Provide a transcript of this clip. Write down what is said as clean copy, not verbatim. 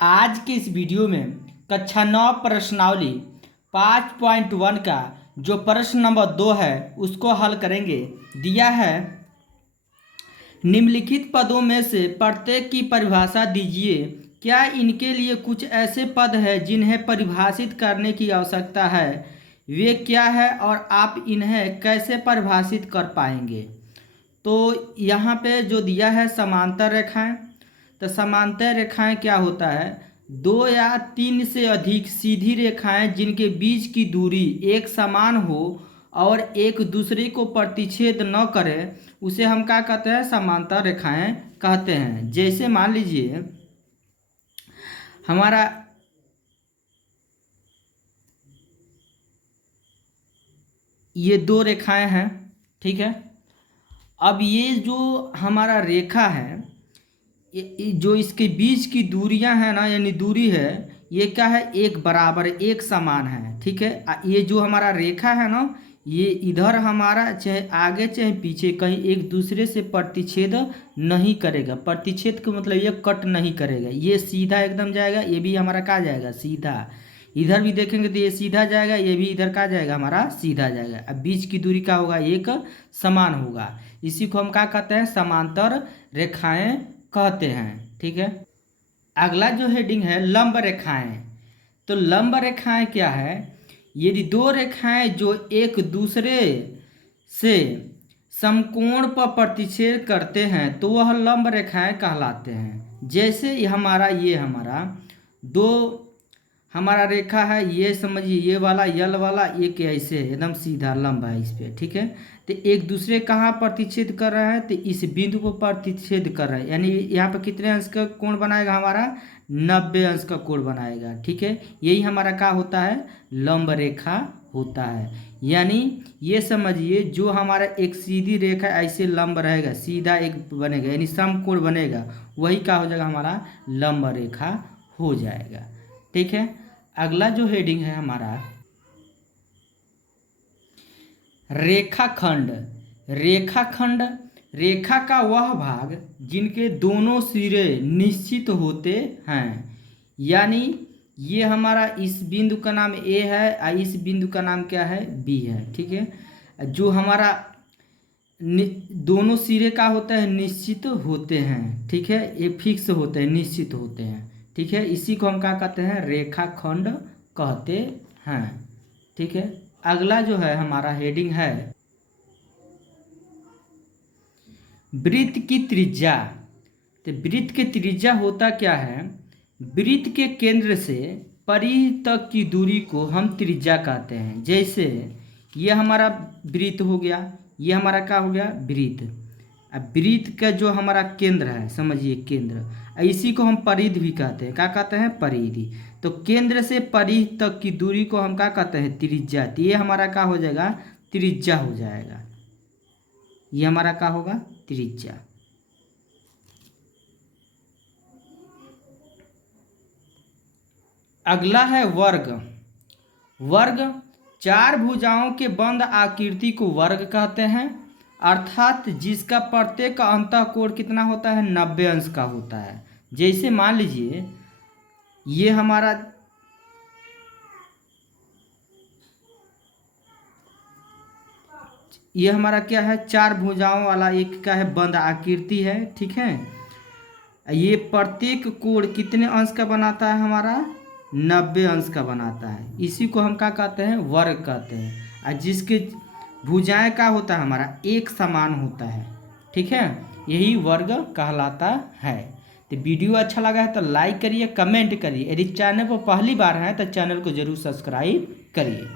आज के इस वीडियो में कक्षा 9 प्रश्नावली 5.1 का जो प्रश्न नंबर 2 है उसको हल करेंगे। दिया है निम्नलिखित पदों में से प्रत्येक की परिभाषा दीजिए। क्या इनके लिए कुछ ऐसे पद हैं जिन्हें परिभाषित करने की आवश्यकता है? वे क्या है और आप इन्हें कैसे परिभाषित कर पाएंगे? तो यहाँ पे जो दिया है समांतर रेखाएं, तो समांतर रेखाएं क्या होता है? 2 या 3 से अधिक सीधी रेखाएं जिनके बीच की दूरी एक समान हो और एक दूसरे को प्रतिच्छेद न करें उसे हम क्या कहते हैं? समांतर रेखाएं कहते हैं। जैसे मान लीजिए हमारा ये 2 रेखाएं हैं, ठीक है। अब ये जो हमारा रेखा है, जो इसके बीच की दूरियां हैं ना, यानी दूरी है, ये क्या है? एक बराबर एक समान है, ठीक है। ये जो हमारा रेखा है ना, ये इधर हमारा चाहे आगे चाहे पीछे कहीं एक दूसरे से प्रतिच्छेद नहीं करेगा। प्रतिच्छेद का मतलब ये कट नहीं करेगा, ये सीधा एकदम जाएगा। ये भी हमारा कहाँ जाएगा? सीधा। इधर भी देखेंगे तो ये सीधा जाएगा, ये भी इधर कहाँ जाएगा? हमारा सीधा जाएगा। अब बीच की दूरी क्या होगा? एक समान होगा। इसी को हम क्या कहते हैं? समांतर रेखाएं कहते हैं, ठीक है। अगला जो हेडिंग है लंब रेखाएं। तो लंब रेखाएं क्या है? यदि 2 रेखाएं जो एक दूसरे से समकोण पर प्रतिच्छेद करते हैं तो वह लंब रेखाएं कहलाते हैं। जैसे ये हमारा दो हमारा रेखा है, ये समझिए, ये वाला यल वाला एक ऐसे है, एकदम सीधा लंब है इस पे, ठीक है। तो एक दूसरे कहाँ प्रतिच्छेद कर रहा है? तो इस बिंदु को प्रतिच्छेद कर रहा है, यानी यहाँ पे कितने अंश का कोण बनाएगा? हमारा 90 अंश का कोण बनाएगा, ठीक है। यही हमारा क्या होता है? लंब रेखा होता है। यानी ये समझिए जो हमारा एक सीधी रेखा ऐसे लंब रहेगा, सीधा एक बनेगा, यानी समकोण बनेगा, वही क्या हो जाएगा? हमारा लंब रेखा हो जाएगा, ठीक है। अगला जो हेडिंग है हमारा रेखाखंड। रेखाखंड रेखा का वह भाग जिनके दोनों सिरे निश्चित होते हैं। यानी ये हमारा इस बिंदु का नाम ए है और इस बिंदु का नाम क्या है? बी है, ठीक है। जो हमारा दोनों सिरे का होता है निश्चित होते हैं, ठीक है। ये फिक्स होते हैं, निश्चित होते हैं, ठीक है। इसी को हम क्या कहते हैं? रेखाखंड कहते हैं, ठीक है। अगला जो है हमारा हेडिंग है वृत्त की त्रिज्या। तो वृत्त की त्रिज्या होता क्या है? वृत्त के केंद्र से परिधि तक की दूरी को हम त्रिज्या कहते हैं। जैसे ये हमारा वृत्त हो गया, ये हमारा क्या हो गया? वृत्त। अब वृत्त का जो हमारा केंद्र है, समझिए केंद्र, इसी को हम परिधि भी कहते हैं। क्या कहते हैं? परिधि। तो केंद्र से परिधि तक की दूरी को हम क्या कहते हैं? त्रिज्या। तो ये हमारा क्या हो जाएगा? त्रिज्या हो जाएगा। ये हमारा क्या होगा? त्रिज्या। अगला है वर्ग। वर्ग 4 भुजाओं के बंद आकृति को वर्ग कहते हैं, अर्थात जिसका प्रत्येक अंतःकोण कितना होता है? 90 अंश का होता है। जैसे मान लीजिए ये हमारा क्या है? 4 भुजाओं वाला एक क्या है? बंद आकृति है, ठीक है। ये प्रत्येक कोण कितने अंश का बनाता है? हमारा 90 अंश का बनाता है। इसी को हम क्या कहते हैं? वर्ग कहते हैं। और जिसके भुजाएं का होता है? हमारा एक समान होता है, ठीक है। यही वर्ग कहलाता है। तो वीडियो अच्छा लगा है तो लाइक करिए, कमेंट करिए। यदि चैनल पर पहली बार है तो चैनल को जरूर सब्सक्राइब करिए।